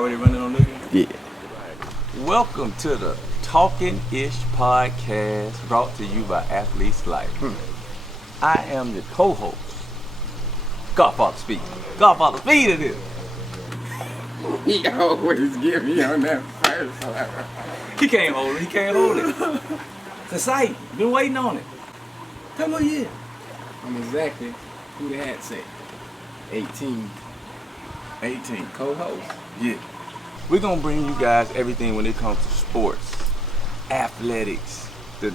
already running on this one? Yeah. Welcome to the Talkin Ish Podcast, brought to you by Athlete's Life. I am your co-host, Godfather Speed. Godfather Speed it is. He always get me on that first. He can't hold it. He can't hold it. It's a sight. Been waiting on it. Come on, yeah. I'm exactly who the hat say. 18. Co-host. Yeah. We're going to bring you guys everything when it comes to sports, athletics. The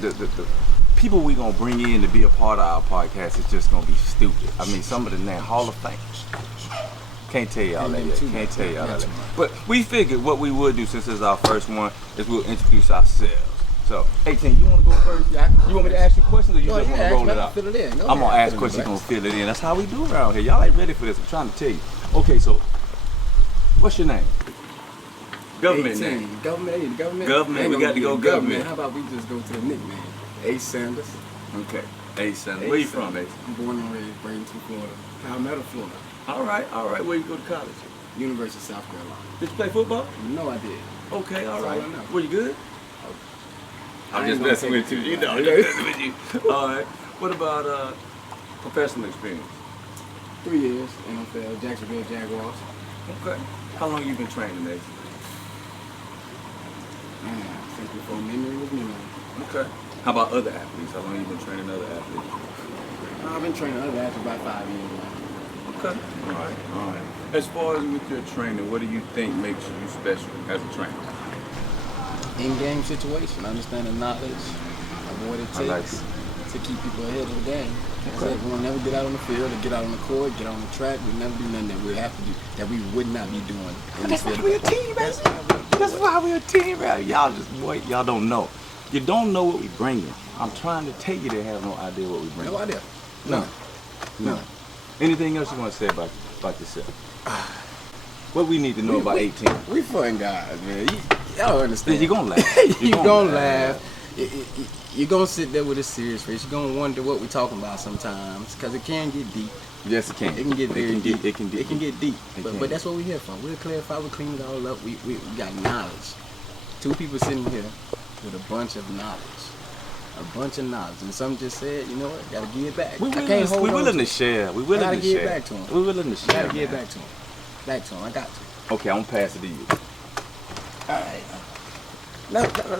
people we're going to bring in to be a part of our podcast is just going to be stupid. I mean, some of the name Hall of Fame. Can't tell y'all that yet. Can't tell y'all that. But we figured what we would do since it's our first one is we'll introduce ourselves. So, 18, you want to go first? You want me to ask you questions or you just want to roll it out? Fill it in. I'm going to ask questions, you're going to fill it in. That's how we do around here. Y'all ain't ready for this. I'm trying to tell you. Okay, so, what's your name? Government 18. name. Government. Government. We got to go government. How about we just go to the nickname? Ace Sanders. Okay. Ace Sanders. Where you from, Ace? I'm born and raised Bradenton, Florida. Palmetto, Florida. All right. Where you go to college? University of South Carolina. Did you play football? No, I did. Okay, all That's right. all I know. Were you good? I'm just messing with you. You know, I'm just messing with you. All right. What about professional experience? 3 years, NFL, Jacksonville Jaguars. Okay. How long you been training, Ace? Since before memory was new. Okay. How about other athletes? How long you been training other athletes? I've been training other athletes about 5 years now. Okay. All right. As far as with your training, what do you think makes you special as a trainer? In-game situation, understanding knowledge of what it takes to keep people ahead of the game. Okay. We'll never get out on the field or get out on the court, get on the track. We'll never do nothing that we have to do, that we would not be doing. That's why we're a team, baby. That's why we're a team, baby. Y'all don't know. You don't know what we bringing. I'm trying to tell you they have no idea what we bring. No idea. No. Anything else you want to say about yourself? What we need to know about 18? We fun guys, man. Y'all don't understand. You're going to laugh. You're going to laugh. You're going to sit there with a serious face. You're going to wonder what we're talking about sometimes because it can get deep. Yes, it can. It can get very deep. It can get deep. But that's what we're here for. We'll clarify. We'll clean it all up. We got knowledge. Two people sitting here with a bunch of knowledge. And some just said, you know what, gotta give it back. We willing to share. We willing to share. Gotta give it back to him. We willing to share. Gotta give it back to him. I got to. Okay, I'm gonna pass it to you. All right.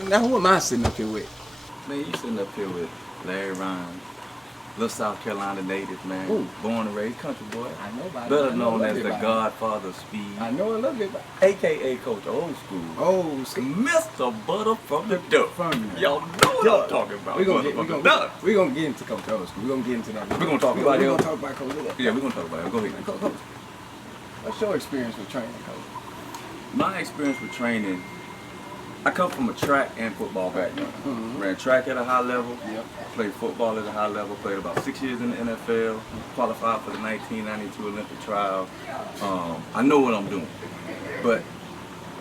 Now who am I sitting up here with? Man, you sitting up here with Larry Ryan, little South Carolina native, man. Ooh. Born and raised country boy. I know about it. Better known as the Godfather of Speed. I know a little bit about it. AKA Coach Old School. Mr. Butter from the Duck. Y'all know what I'm talking about. We're gonna get into Coach Old School. We're gonna get into that. We're gonna talk about him. We're gonna talk about Coach. Yeah, we're gonna talk about him. Go ahead. Coach, what's your experience with training, Coach? My experience with training, I come from a track and football background. Mm-hmm. Ran track at a high level. Yep. Played football at a high level. Played about 6 years in the NFL. Qualified for the 1992 Olympic trial. I know what I'm doing. But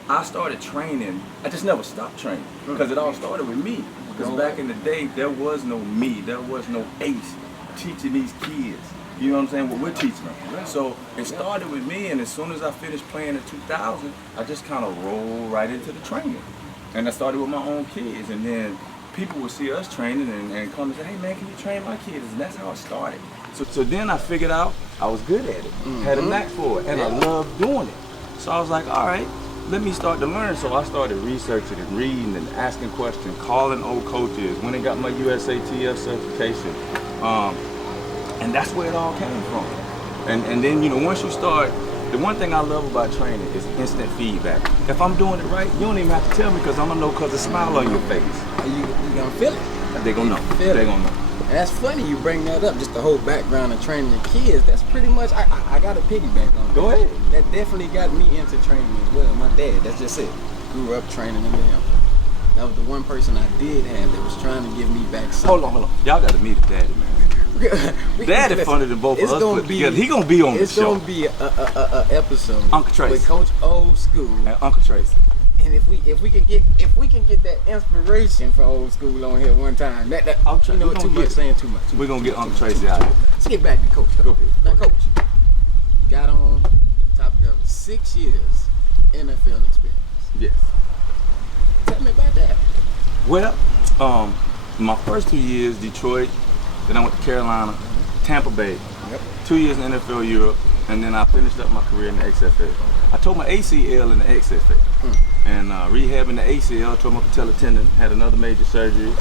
I started training. I just never stopped training because it all started with me. Because back in the day, there was no me. There was no Ace teaching these kids. You know what I'm saying? What we're teaching them. So it started with me, and as soon as I finished playing in 2000, I just kind of rolled right into the training. And I started with my own kids, and then people would see us training and come and say, hey man, can you train my kids? And that's how it started. So then I figured out I was good at it, had a knack for it, and I loved doing it. So I was like, all right, let me start to learn. So I started researching and reading and asking questions, calling old coaches, when I got my USATF certification. And that's where it all came from. And then, you know, once you start, the one thing I love about training is instant feedback. If I'm doing it right, you don't even have to tell me because I'm going to know because the smile on your face. You going to feel it. They're going to know. They're going to know. And that's funny you bring that up, just the whole background of training your kids. That's pretty much, I got a piggyback on that. Go ahead. That definitely got me into training as well. My dad, that's just it. Grew up training them. That was the one person I did have that was trying to give me back something. Hold on. Y'all got to meet his daddy, man. Daddy funny than both of us put together. He gonna be on the show. It's gonna be a episode Uncle Tracy with Coach Old School and Uncle Tracy. And if we can get that inspiration for Old School on here one time, too much. We're gonna get Uncle Tracy out here. Let's get back to Coach. Go ahead. Now, Coach, got on topic of 6 years NFL experience. Yes. Tell me about that. Well, my first 2 years, Detroit, then I went to Carolina, Tampa Bay, 2 years in NFL Europe, and then I finished up my career in the XFL. I tore my ACL in the XFL, and rehabbing the ACL, tore my patella tendon, had another major surgery,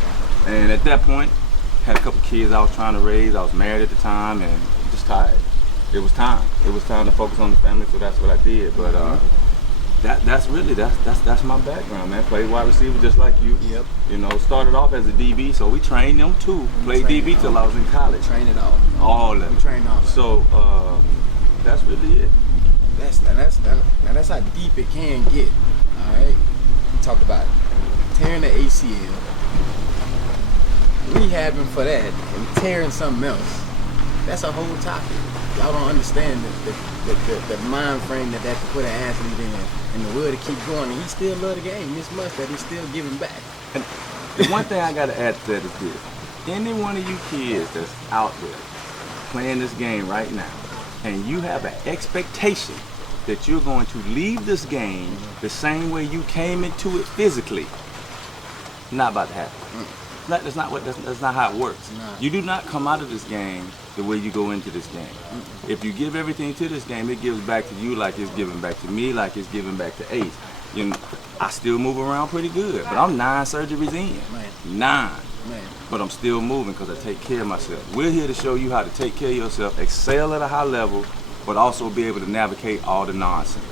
and at that point, had a couple kids I was trying to raise. I was married at the time, and just tired. It was time. It was time to focus on the family, so that's what I did. But that's my background, man. Played wide receiver just like you. Yep. You know, started off as a DB, so we trained them too. Played DB till I was in college. Train it all. All of it. We trained all of it. So that's really it. That's how deep it can get. All right. We talked about tearing the ACL, rehabbing for that, and tearing something else. That's a whole topic. Y'all don't understand the mind frame that can put an athlete in, and the will to keep going. And he still love the game this much that he's still giving back. And the one thing I gotta add to that is this: any one of you kids that's out there playing this game right now, and you have an expectation that you're going to leave this game the same way you came into it physically, not about to happen. That's not how it works. Nah. You do not come out of this game the way you go into this game. If you give everything to this game, it gives back to you like it's giving back to me, like it's giving back to Ace. You know, I still move around pretty good, but I'm 9 surgeries in. Man. 9. Man. But I'm still moving because I take care of myself. We're here to show you how to take care of yourself, excel at a high level, but also be able to navigate all the nonsense.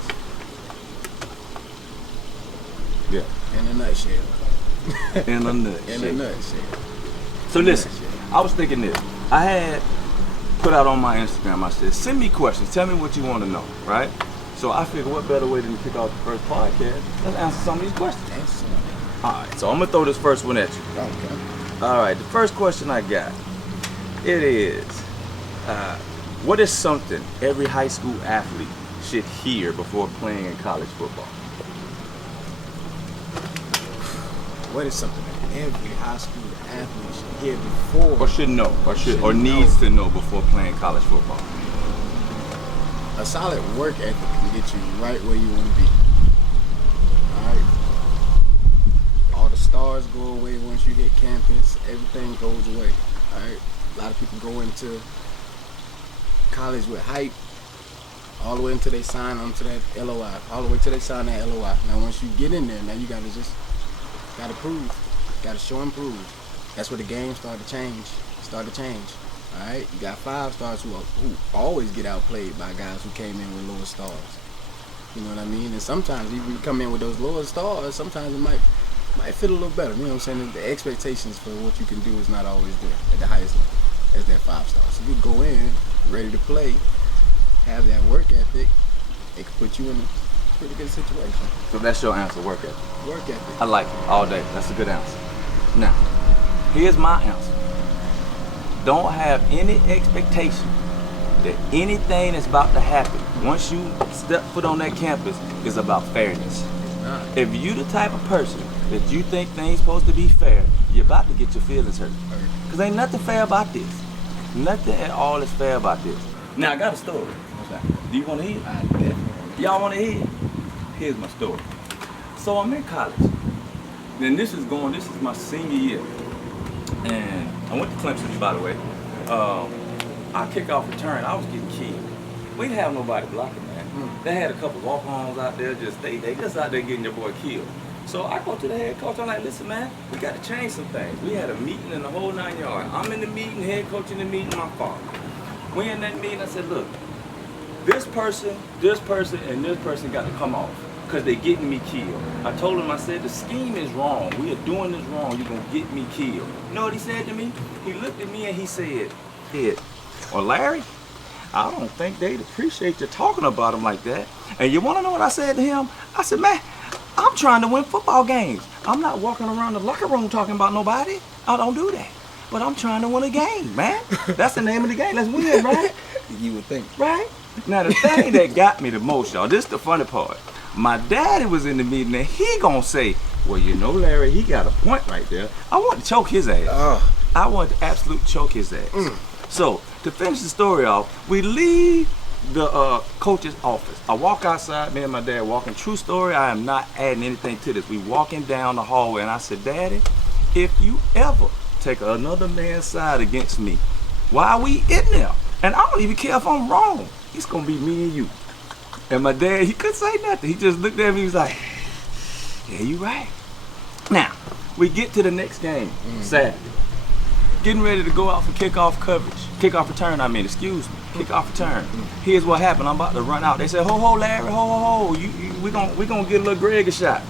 Yeah. In a nutshell. In a nutshell. In a nutshell. So listen, I was thinking this. I had put out on my Instagram, I said, send me questions. Tell me what you want to know, right? So I figured what better way than to kick off the first podcast? Let's answer some of these questions. All right, so I'm going to throw this first one at you. Okay. All right, the first question I got, it is, what is something every high school athlete should hear before playing in college football? What is something that every high school athlete should hear before? Or should know, or needs to know before playing college football? A solid work ethic can get you right where you want to be. Alright? All the stars go away once you hit campus. Everything goes away. Alright? A lot of people go into college with hype all the way until they sign onto that LOI. All the way till they sign that LOI. Now once you get in there, now you gotta prove. Gotta show and prove. That's where the game started to change. Alright? You got 5 stars who always get outplayed by guys who came in with lower stars. You know what I mean? And sometimes even you come in with those lower stars, sometimes it might fit a little better. You know what I'm saying? The expectations for what you can do is not always there at the highest level as that 5 stars. So you go in, ready to play, have that work ethic, it can put you in a pretty good situation. So that's your answer, work ethic. Work ethic. I like it all day. That's a good answer. Now, here's my answer. Don't have any expectation that anything that's about to happen once you step foot on that campus is about fairness. If you the type of person that you think things supposed to be fair, you're about to get your feelings hurt. Because ain't nothing fair about this. Nothing at all is fair about this. Now, I got a story. Do you want to hear it? I definitely. Y'all want to hear it? Here's my story. So I'm in college. Then this is my senior year. And I went to Clemson, by the way. I kick off return, I was getting killed. We didn't have nobody blocking, man. They had a couple walk-ons out there, they just out there getting your boy killed. So I go to the head coach, I'm like, listen, man, we got to change some things. We had a meeting in the whole 9 yards. I'm in the meeting, head coach in the meeting, my father. We in that meeting, I said, look, this person, and this person got to come off because they getting me killed. I told him, I said, the scheme is wrong. We are doing this wrong. You're going to get me killed. You know what he said to me? He looked at me and he said, well, Larry, I don't think they'd appreciate you talking about them like that. And you want to know what I said to him? I said, man, I'm trying to win football games. I'm not walking around the locker room talking about nobody. I don't do that. But I'm trying to win a game, man. That's the name of the game. Let's win, right? You would think. Right? Now, the thing that got me the most, y'all, this is the funny part. My daddy was in the meeting and he gonna say, well, you know, Larry, he got a point right there. I want to choke his ass. I want to absolutely choke his ass. So, to finish the story off, we leave the coach's office. I walk outside, me and my dad walking. True story, I am not adding anything to this. We walking down the hallway, and I said, Daddy, if you ever take another man's side against me, why are we in there? And I don't even care if I'm wrong. It's gonna be me and you. And my dad, he couldn't say nothing. He just looked at me, he was like, yeah, you right. Now, we get to the next game, Saturday. Getting ready to go out for kickoff coverage. Kickoff return, kickoff return. Here's what happened. I'm about to run out. They said, ho, Larry, ho. We gonna get a little Greg a shot.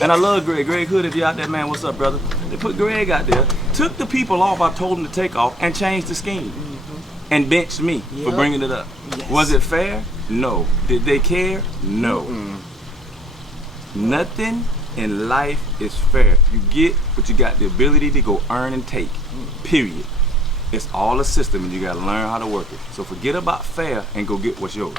And I love Greg. Greg Hood, if you out there, man, what's up, brother? They put Greg out there, took the people off I told them to take off, and changed the scheme. And benched me for bringing it up. Yes. Was it fair? No. Did they care? No. Nothing in life is fair. You get what you got the ability to go earn and take. Period. It's all a system, and you got to learn how to work it. So forget about fair and go get what's yours.